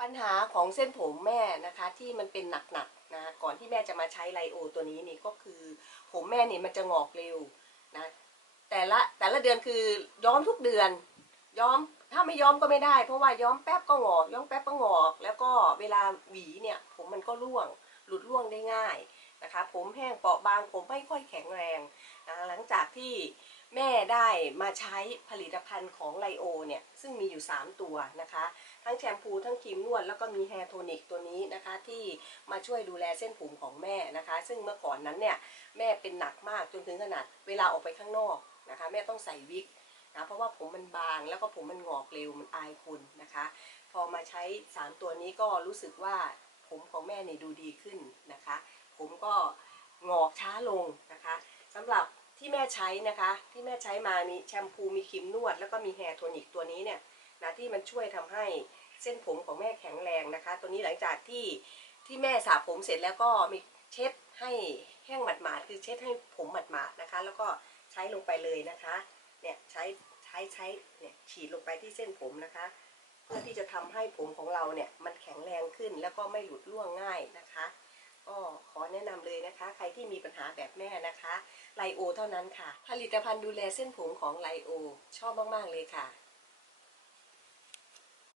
ปัญหาของเส้นผมแม่นะคะที่มันเป็นหนักๆนะก่อนที่แม่จะมาใช้ไลโอตัวนี้นี่ก็คือ ผมแม่นี่มันจะงอกเร็วนะแต่ละแต่ละเดือนคือย้อมทุกเดือน ย้อมถ้าไม่ย้อมก็ไม่ได้ เพราะว่าย้อมแป๊บก็งอก ย้อมแป๊บก็งอก แล้วก็เวลาหวีเนี่ยผมมันก็ร่วงหลุดร่วงได้ง่ายนะคะ ผมแห้งเปราะบางผมไม่ค่อยแข็งแรงนะหลังจากที่ แม่ได้มาใช้ผลิตภัณฑ์ของไลโอเนี่ย ซึ่งมีอยู่ 3 ตัวนะคะ ทั้งแชมพูทั้งครีมนวด แล้วก็มีแฮร์โทนิกตัวนี้นะคะ ที่มาช่วยดูแลเส้นผมของแม่นะคะ ซึ่งเมื่อก่อนนั้นเนี่ย แม่เป็นหนักมากจนถึงขนาดเวลาออกไปข้างนอกนะคะ แม่ต้องใส่วิกนะเพราะว่าผมมันบางแล้วก็ผมมันงอกเร็วมันอายคนนะคะ พอมาใช้ 3 ตัวนี้ก็รู้สึกว่าผมของแม่เนี่ยดูดีขึ้นนะคะ ผมก็งอกช้าลงนะคะสำหรับ ที่แม่ใช้นะคะ ที่แม่ใช้มามีแชมพูมีครีมนวด แล้วก็มีแฮร์โทนิกตัวนี้เนี่ยนะที่มันช่วยทำให้เส้นผมของแม่แข็งแรงนะคะ ตัวนี้หลังจากที่ที่แม่สระผมเสร็จแล้วก็มีเช็ดให้แห้งหมาดๆคือเช็ดให้ผมหมาดๆนะคะ แล้วก็ใช้ลงไปเลยนะคะเนี่ยใช้ใช้ใช้เนี่ยฉีดลงไปที่เส้นผมนะคะ เพื่อที่จะทำให้ผมของเราเนี่ยมันแข็งแรงขึ้นแล้วก็ไม่หลุดร่วงง่ายนะคะ แนะนำเลยนะคะ ใครที่มีปัญหาแบบแม่นะคะไลโอเท่านั้นค่ะ ผลิตภัณฑ์ดูแลเส้นผมของไลโอ ชอบมาก ๆ เลยค่ะ